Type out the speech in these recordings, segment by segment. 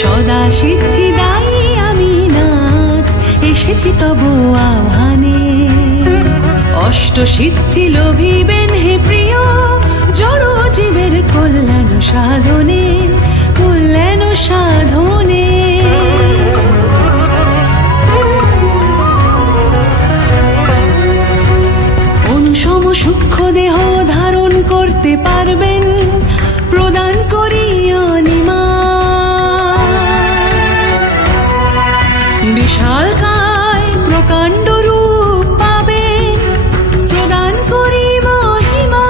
সদা সিদ্ধিদায়ী আমি নাথ, এসেছি তব আহ্বানে। অষ্ট সিদ্ধি লোভিবেন হে প্রিয়, জড় জীবের কল্যাণ সাধনে, কল্যাণ সাধনে। অনুসম সূক্ষ্ম দেহ ধারণ করতে পারবেন, প্রদান করি অনিমা। বিশালকায় প্রকাণ্ড রূপ পাবেন, প্রদান করি মহিমা।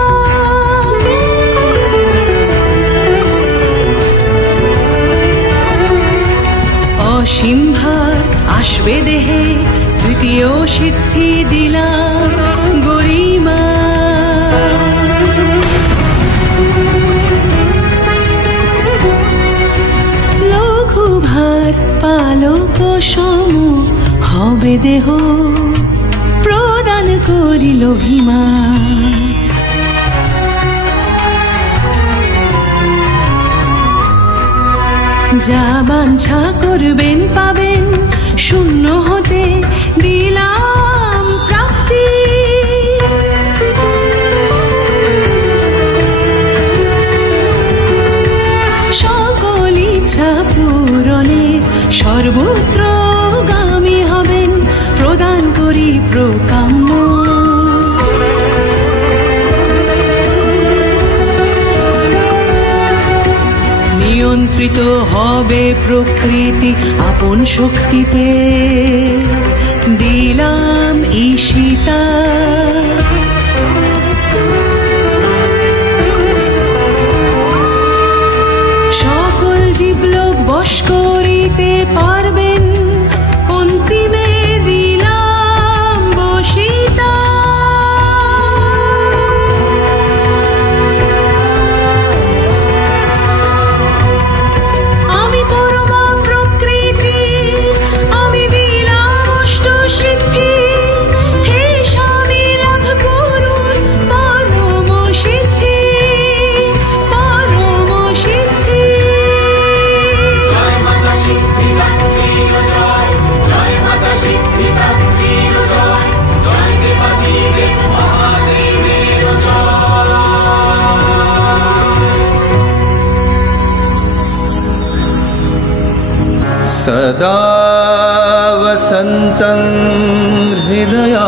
অসীম ভার আসবে দেহে, তৃতীয় সিদ্ধি দিলাম গরিমা। লঘু ভার পালক সম হবে দেহ, প্রদান করিল ভীমা। যা বাঞ্ছা করবেন পাবেন, শূন্য হতে দিলাম প্রাপ্তি। সকল ইচ্ছা পূরণের সর্বত্র গামী হবেন, প্রদান করি প্রকাম্য। নিয়ন্ত্রিত হবে প্রকৃতি আপন শক্তিতে, দিলাম ঈশিতা। সকল জীবলোক বশ করিতে পারবেন, অন্তিমে দিলাম বশিতা। আমি পরমা প্রকৃতি, আমি দিলাম অষ্ট সিদ্ধি। হে স্বামী লাভ করুন পরম সিদ্ধি, পরম সিদ্ধি। জয় মাতা সিদ্ধিদাত্রীর জয়, জয় মাতা সিদ্ধিদাত্রীর জয়, জয় দেবাদিদেব মহাদেবের জয়। सदा वसन्तं हृदयारविन्दे